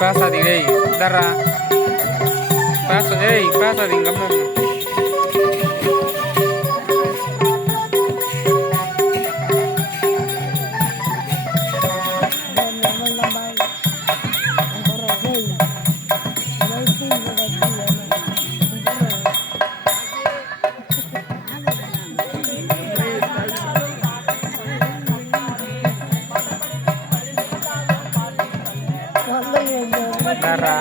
பேசாதீங்க தர்றா பேசாதீங்க கம்மியா தர்றா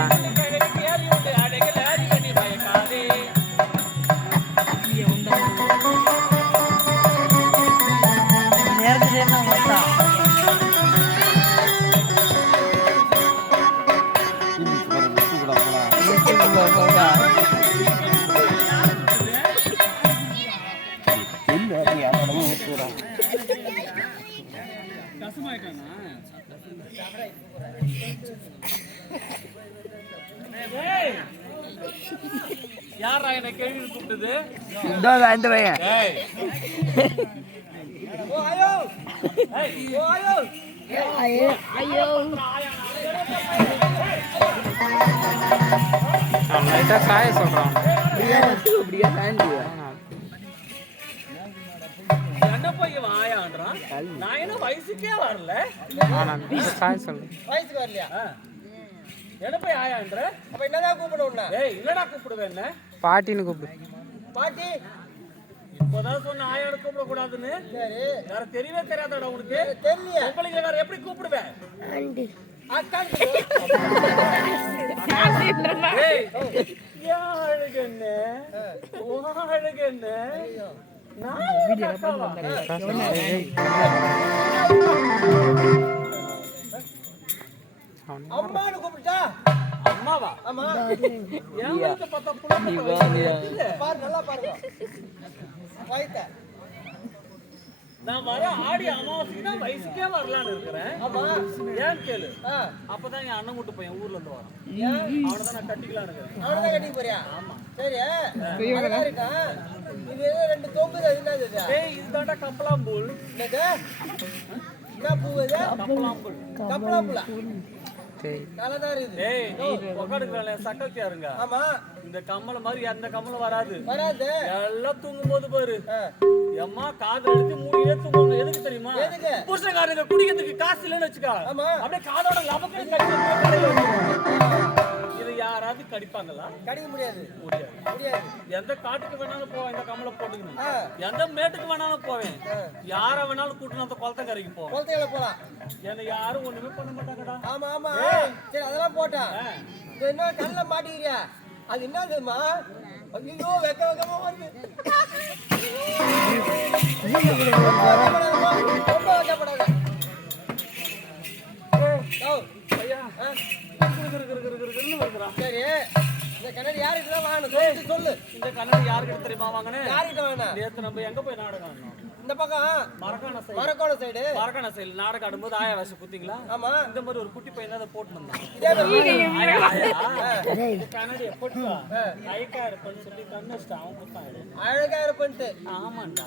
யாரா என்ன கேள்வி கூப்பிட்டது இந்த பையன் சாய சொல்றான் என்ன பையன் வாயான்றான் நான் என்ன வயசுக்கே வரல சாய சொல்லு வயசுக்கு வரலையா என்ன போய் ஆயான்ற அப்ப என்னதான் கூப்பிடுவோம் ஏய் இல்லடா கூப்பிடுவேன் என்ன பாட்டின்னு கூப்பிடு பாட்டி இப்போதான் சொன்ன ஆயாட கூப்பிட கூடாதுன்னு சரி வேற தெரியவே தெரியாதடா உனக்கு தெரியலையா உங்களுக்கு வேற எப்படி கூப்பிடுவேன் அக்கா ஏய் ஏன் அழுகன்னு அழுகன்னு அம்மானு கூப்பிட்டா அம்மாவா ஆமா ஏன் பார்த்தா புள்ள பாரு நல்லா பாருங்க வயத்த நான் வர ஆடி அமாவாசைக்கு தான் வயசுக்கே வரலான்னு இருக்கிறேன் ஆமா ஏன் கேளு அப்பதான் என் அண்ணன் கூட்டு பையன் ஊர்ல இருந்து வரான் அவனதான் நான் கட்டிக்கலான்னு இருக்கிறேன் அவனதான் கட்டிக்க போறியா ஆமா சரி இது ஏதோ ரெண்டு தொங்குது அது என்னது இது? ஏய் இதுதான்டா கப்பலாம்பூல் என்னது என்ன பூ இது கப்பலாம்பூல் கப்பலாம்பூலா சரி நல்லாதான் இருக்குது ஏய் உக்காடுங்கல சக்கல்தியா இருங்க ஆமா இந்த கம்மல மாதிரி எந்த கம்மலும் வராது வராது எல்லாம் தூங்கும் போது பாரு எம்மா காது எடுத்து மூடியே தூங்குவாங்க எதுக்கு தெரியுமா எதுக்கு புருஷக்காரங்க குடிக்கிறதுக்கு காசு இல்லைன்னு வச்சுக்கா ஆமா அப்படியே காதோட லபக்கு கடிச்சு இது யாராவது கடிப்பாங்களா கடிக்க முடியாது முடியாது முடியாது எந்த காட்டுக்கு வேணாலும் போவேன் இந்த கம்மலை போட்டுக்கணும் எந்த மேட்டுக்கு வேணாலும் போவேன் யார வேணாலும் கூட்டணும் அந்த குளத்தங்கரைக்கு போவேன் குளத்தையில போலாம் என்ன யாரும் ஒண்ணுமே பண்ண மாட்டாங்கடா ஆமா ஆமா சரி அதெல்லாம் போட்டான் என்ன கல்ல மாட்டிக்கிறியா அது என்னதுமா ஐயோ வெக்க வெக்கமா வருது ரொம்ப வெக்கப்படாத ஐயா சரி இந்த கண்ணாடி யார்கிட்ட தான் வாங்கணும் சொல்லு இந்த கண்ணாடி யாருக்கிட்ட தெரியுமா வாங்கினேன் யார்கிட்ட வாங்கினா நேத்து நம்ம எங்க போய் நாடகம் ஆடினோம்? இந்த பக்கம் மரக்கான சைடு மரக்கான சைடு நாடகம் ஆடும்போது ஆயா வேஷம் குத்திங்களா ஆமா இந்த மாதிரி ஒரு குட்டி பையன் தான் போட்டு வந்தான் இதே கண்ணாடியை போட்டு ஐக்கா இருப்பேன்னு சொல்லி கண்ணு வச்சுட்டு அவன் குத்தான் அழகா இருப்பன்ட்டு ஆமாண்டா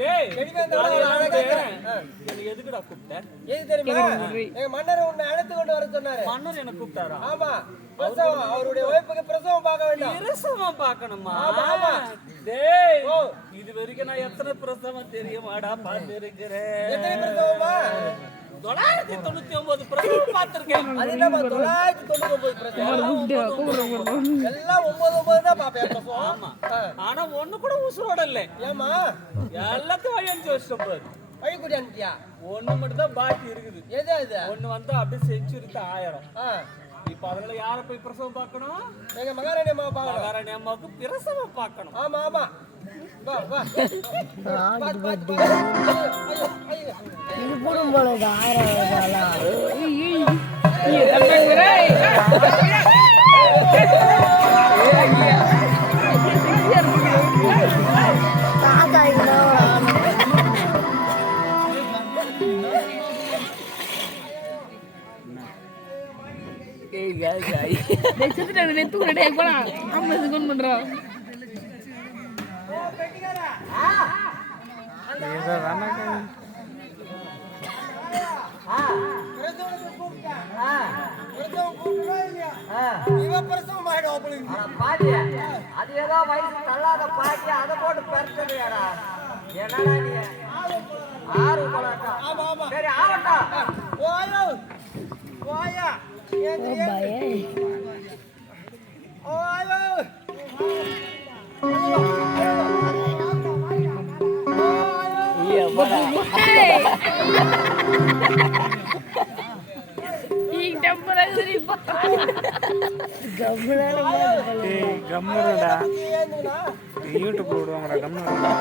டேய் எனக்கு எதுக்குடா கூப்பிட்டேன் எது தெரியுமா எங்க மன்னர் உன்னை அழைத்து கொண்டு வர சொன்னாரு மன்னர் என்ன கூப்பிட்டாரா ஆமா பிரசவம் அவருடைய ஒய்ஃபுக்கு பிரசவம் பார்க்க வேண்டாம் பிரசவம் பார்க்கணுமா ஆமா டேய் இது வரைக்கும் நான் எத்தனை பிரசவம் தெரியுமாடா பார்த்திருக்கிறேன் எத்தனை பிரசவமா 999 பிரசவம் பார்த்திருக்கேன் அது என்னமா 999 பிரசவம் எல்லாம் 9 தான் பாப்பேன் பிரசவம் ஆமா ஆனா ஒண்ணு கூட உசுரோட இல்ல ஏமா எல்லாத்தையும் வழி அனுப்பிச்சு வச்சிட்டோம் பாரு வழி கூட்டி அனுப்பியா ஒண்ணு மட்டும் தான் பாக்கி இருக்குது எது அது ஒண்ணு வந்து அப்படியே செஞ்சுரித்து 1000 இப்ப அதனால யார போய் பிரசவம் பார்க்கணும் எங்க மகாராணி அம்மா பாக்கணும் மகாராணி அம்மாவுக்கு பிரசவம் பார்க்கணும் ஆமா ஆமா வா வா இது போடும் போல 1000 1000 பாட்டி அது ஏதோ வயசு தள்ளாத பாட்டி அதை போட்டு பெருத்துறியாடா என்னடா நீ ஆறு போலாட்டா சரி ஆவட்டா ஓயோ ஓயா ஓயோ கம்முடா யூடியூப் விடுவாங்கடா கம்முடா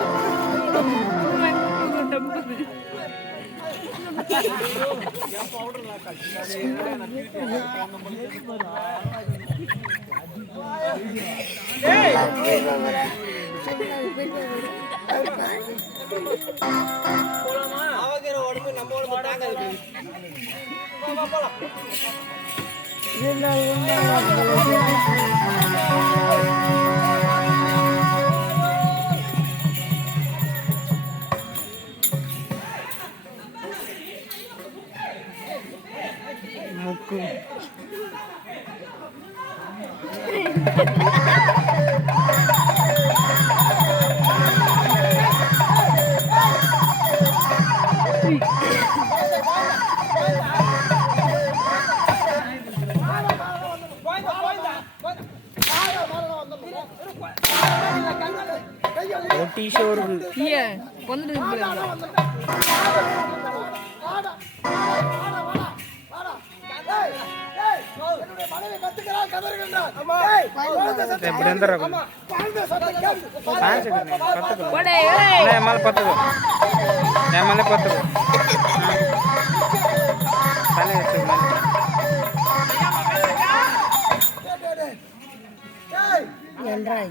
அவங்க உடம்பு நம்ம உடம்பு தாங்காது போலாம் முக்கு டீஷோர்கள் எப்படி எந்த மேலே பத்துது என் மேலே பத்துது தலை வச்சு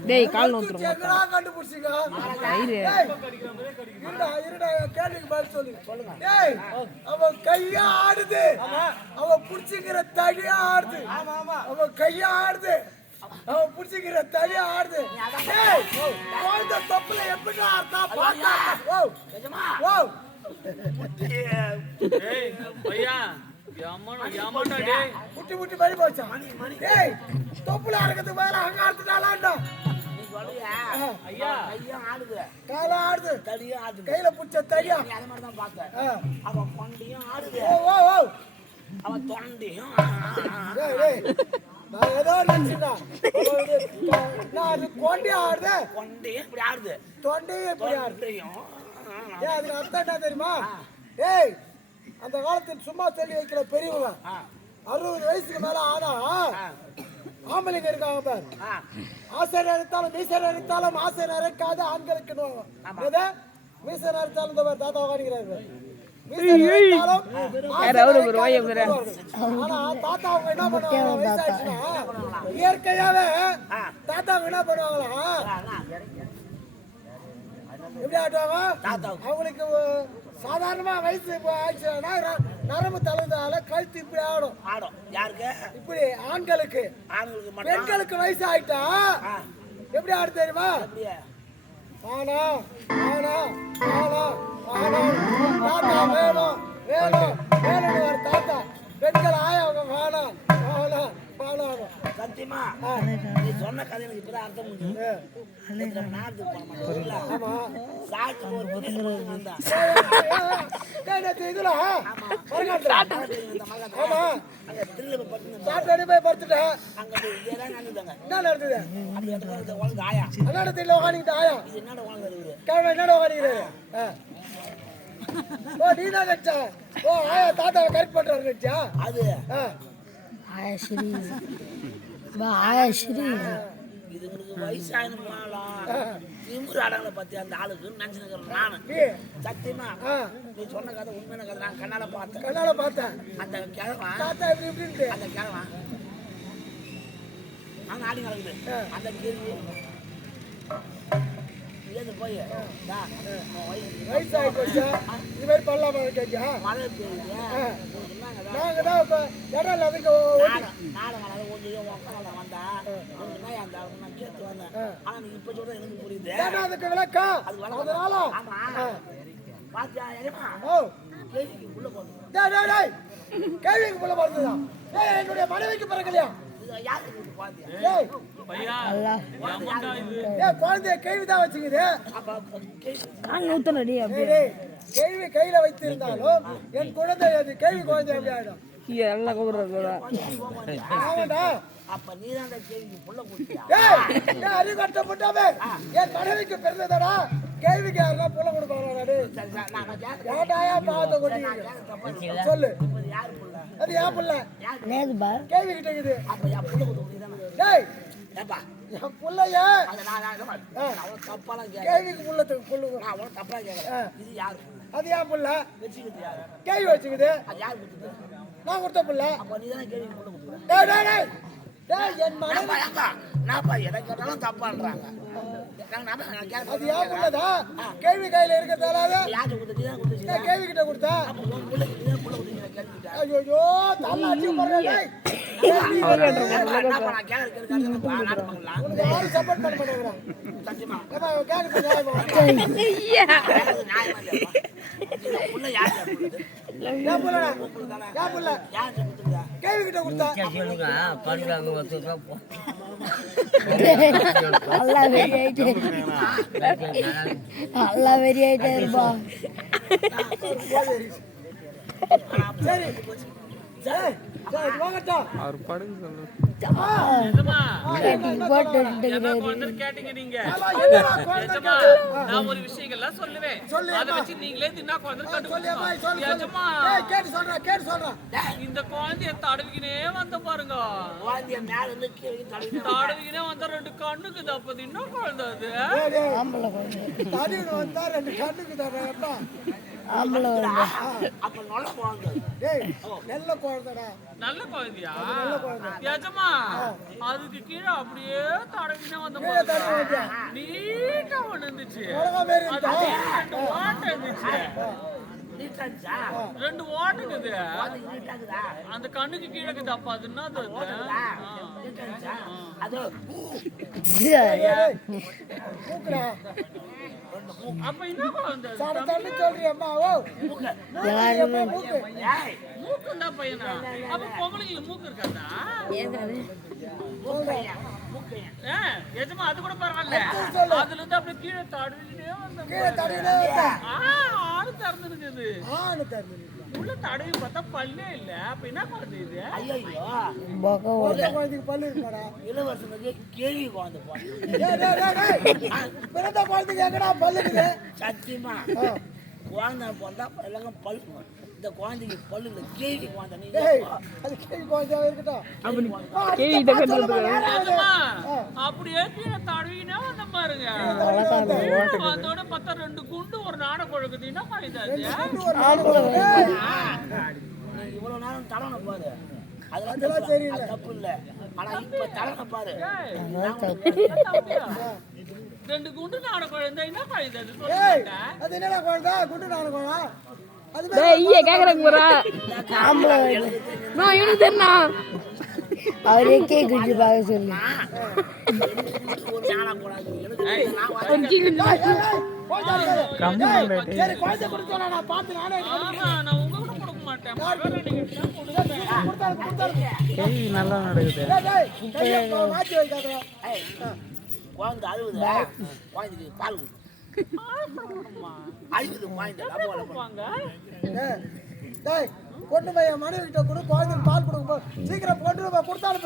டேய் கால் நோத்துறோம் கண்டுபிடிச்சிங்க கேள்விக்கு பதில் சொல்லுங்க அவன் கையா ஆடுது அவன் புடிச்சுக்கிற தடியா ஆடுது அவன் கையா ஆடுது அவன் புடிச்சுக்கிற தடியா ஆடுது குழந்தை தொப்புல எப்படி ஆடுதா முட்டி முட்டி பறி போச்சான் தொப்புல ஆடுறதுக்கு மேல அங்க ஆடுத்துட்டாலாண்டா கால ஆடுது கையில புடிச்ச தடியா அவன் கொண்டையும் ஆடுது அவன் தொண்டையும் நான் ஏதோ நினைச்சுட்டா நான் அது கொண்டையும் ஆடுது கொண்டையும் இப்படி ஆடுது தொண்டையும் இப்படி ஆடுது அதுக்கு அர்த்தம் என்ன தெரியுமா ஏய் அந்த காலத்தில் சும்மா சொல்லி வைக்கிற பெரியவங்க 60 வயசுக்கு மேல ஆனா ஆம்பளைங்க இருக்காங்க பாரு ஆசிரியர் இருந்தாலும் மீசர் இருந்தாலும் ஆசிரியர் இருக்காது ஆண்களுக்கு மீசர் இருந்தாலும் இந்த மாதிரி தாத்தா உட்காந்துக்கிறாரு ஆனா தாத்தா அவங்க என்ன பண்ணுவாங்க வயசாச்சுன்னா இயற்கையாவே தாத்தா அவங்க என்ன பண்ணுவாங்களா எப்படி ஆட்டுவாங்க அவங்களுக்கு சாதாரணமா வயசு ஆயிடுச்சுன்னா நரம்பு தளர்ந்தால கழுத்து இப்படி ஆடும் யாருக்கு இப்படி ஆண்களுக்கு பெண்களுக்கு வயசு ஆயிட்டா எப்படி ஆடு தெரியுமா ஆனா ஆனா ஆனா ஆனா தாத்தா வேணும் வேணும் வேணும் ஒரு தாத்தா பெண்கள் ஆயவங்க வேணாம் வேணாம் வேணாம் சத்தியமா நீ சொன்ன கதை எனக்கு இப்பதான் அர்த்தம் முடிஞ்சு தாத்தாவை கரெக்ட் பண்றாரு அது இது வயசாயினாலும் திமுரு அடங்களை பத்தி அந்த ஆளுக்கு நினைச்சுக்கிறேன் நானு சத்தியமா நீ சொன்ன கதை உண்மையான கதை நான் கண்ணால பார்த்தேன் அந்த கிழவா அந்த கிழவா நான் ஆடி நடக்குது அந்த கேள்வி போய் வயசாகி போச்சா இது மாதிரி பண்ணலாமா கேட்கா மழை பெய்யுது நாங்க தான் இப்ப இடம் அதுக்கு நாளை கொஞ்சம் வந்தா அந்த நான் கேட்டு வந்தேன் ஆனா நீ இப்ப சொல்ற எனக்கு புரியுது அதுக்கு விளக்கா அதனால பாத்தியா கேள்விக்கு உள்ள போகுது கேள்விக்கு உள்ள போறதுதான் என்னுடைய மனைவிக்கு பிறக்கலையா யாருக்கு குழந்தைய ஏய் பையா ஏமாண்டா இது ஏய் குழந்தைய கேள்விதான் வச்சுக்குது அப்ப கால் ஊத்தலடி டேய், டேய், கேள்வி கையில வைத்திருந்தாலும் என் குழந்தை அது கேள்வி குழந்தை எப்படி ஆயிடும் எல்லாம் கூப்பிடுறா ஆமாடா அப்ப நீதான் அந்த கேள்வி புள்ள கொடுத்தியா ஏய் ஏன் அறிவு கட்டப்பட்டாவே என் மனைவிக்கு பிறந்ததடா கேள்விக்கு யாரா புள்ள கொடுக்க வராடா சரி, சரி, நான் கேட்கிறேன். ஏட்டாயா பாத்த கொட்டி சொல்லு இப்ப யாரு புள்ள அது ஏன் புள்ள நேதுபா கேள்வி கிட்ட இருக்குது அப்ப என் புள்ள கொடுத்தீங்கன்னா டேய் ஏப்பா என் புள்ளைய அது நான் அவன் தப்பாலாம் கேட்க கேள்விக்கு புள்ளத்துக்கு புல்லு நான் அவன் தப்பா கேட்கறேன் இது யாரு புள்ள அது ஏன் புள்ள வச்சுக்கிட்டு யாரு கேள்வி வச்சுக்குது அது யாரு கொடுத்தது நான் கொடுத்த புள்ள அப்ப நீ தானே கேள்வி புள்ள கொடுக்குற டேய் டேய் டேய் டேய் என் மனைவி நான்ப்பா எதை கேட்டாலும் தப்பான்றாங்க நான் கேட்க அது ஏன் புள்ளதா கேள்வி கையில இருக்கிறதால யாரு கொடுத்தது நீ தான் கொடுத்துச்சு நான் கேள்வி கிட்ட கொடுத்தா உன் பிள்ளைக்கு நீ தான் புள்ள கொடுத்தீங்க கேள்விட்டா ஐயோ தள்ள அடிச்சு போறேன் டேய் நான் கேட்கறேன் உனக்கு யாரும் சப்போர்ட் பண்ண மாட்டேங்கிறான் சத்தியமா ஏமா கேட்க நியாயமா நியாயமா இல்லையாப்பா? இந்த புள்ள யாரு கொடுத்தது ஏன் புள்ளடா ஏன் புள்ள யாரு கொடுத்துருக்கா கேள்வி கிட்ட கொடுத்தா நல்லா வெறி ஆயிட்டே நல்லா வெறி ஆயிட்டே இருப்பா சரி சரி சரி வாங்கட்டும் அவர் படுங்க சொல்லு நிஜமா போட்டு என்ன குழந்தை கேட்டீங்க நீங்க ஆமா என்னடா குழந்தை நிஜமா நான் ஒரு விஷயங்கள்லாம் சொல்லுவேன் அதை வச்சு நீங்களே என்ன குழந்தை சொல்லியம்மா கண்டுபிடிக்கணும் சொல்லு நிஜமா ஏய் கேட்டு சொல்றேன் இந்த குழந்தைய தடவிக்கினே வந்த பாருங்க குழந்தைய மேல இருந்து கீழே தடவி தடவிக்கினே வந்த ரெண்டு கண்ணுக்கு தப்பது இன்னும் குழந்தை அது டேய் டேய் ஆம்பளை குழந்தை தடிவு வந்தா ரெண்டு கண்ணுக்கு தரேன்ப்பா ஆம்பளை குழந்தை அப்ப நொல்ல குழந்தை டேய் நல்ல குழந்தைடா நல்ல குழந்தையா நல்ல குழந்தை நிஜமா அதுக்கு கீழே அப்படியே தடவிக்கினே வந்த கீழே தடவி பாருங்க வந்தியா? நீட்டா ஒண்ணு இருந்துச்சு உலக மாரி அது இருந்தா ரெண்டு ஓட்டை இருந்துச்சு நீட்டாச்சா ரெண்டு ஓட்டுக்குது குழந்தைக்கு நீட்டாக்குதா அந்த கண்ணுக்கு கீழே இருக்குது அப்ப அது என்னது அது? நீட்டாச்சா அது டேய் டேய் மூக்குடா அப்ப என்ன குழந்தை அது? சாட தண்ணி சொல்றியம்மா ஓ மூக்கு மூக்கு மூக்கு ஏய் மூக்கு இருந்தா பையனா அப்ப பொம்பளைக்கு மூக்கு இருக்காதா மூக்கையா மூக்கையா எஜமா அது கூட பரவாயில்ல சொல்லு. அதுல இருந்து அப்படியே கீழே தடவிக்கிட்டே வந்த கீழே தடவினே வந்தா ஆடு திறந்துருக்குது ஆணு தண்ணி உள்ள தடவி பார்த்தா பல்லே இல்ல அப்ப என்ன குழந்தை இது ஐயோ பொக்க ஒரே குழந்தைக்கு பல்லு இருக்காடா இளவரசனுக்கு கேள்வி குழந்தை போன டேய் டேய் டேய் பிறந்த குழந்தைக்கு எங்கடா பல்லு இருக்குது சத்தியமா குழந்தை பிறந்தா எல்லாம் பல்லு இந்த குழந்தைக்கு பல்லு இல்லை கேள்வி குழந்தை நீ டேய் அது கேள்வி குழந்தையா இருக்கட்டும் எஜமா அப்படியே கீழே தடவிக்கினே வந்த பாருங்க கீழே வந்தோட பார்த்தா ரெண்டு குண்டு ஒரு நாடை கொழுக்குது என்ன குழந்தை அது ஒரு ஆணு குழந்தை டேய் நீ இவ்வளவு நேரம் தடவை பாரு அதெல்லாம் அதெல்லாம் தப்பு. சரியில்லை. அது தப்பு இல்ல ஆனா இப்ப தடவை பாரு ரெண்டு குண்டு நாடை குழந்தை என்ன குழந்தை அது ஏய் சொல்லுங்க அது என்னடா குழந்தை குண்டு நானு குழந்தை அது டேய் ஐயா கேக்குறாங்க போறா ஆம்பளை நான் எனக்கு தெரியா அவரே கேக் குஞ்சு பார்க்க சொல்லு ஒரு ஞானா கூடாது எனக்கு நான் சரி குழந்தை கொடுத்தா நான் பார்த்து நானே ஆமா நான் உங்க கூட கொடுக்க மாட்டேன் மகனை நீங்க தான் கொடுங்க. கொடுத்தாரு கேள்வி நல்லா நடக்குது டேய் கையை மாத்தி வைக்காதடா ஏய், குழந்தை அழுவுது குழந்தைக்கு பால் கொடு. அழுகுது குழந்தை அப்போ வளர்ப்போம். வாங்க டேய் டேய் கொண்டு போய் என் மனைவி கிட்ட கொடு குழந்தைக்கு பால் கொடுக்க போ சீக்கிரம் கொண்டு போய் கொடுத்தாலும்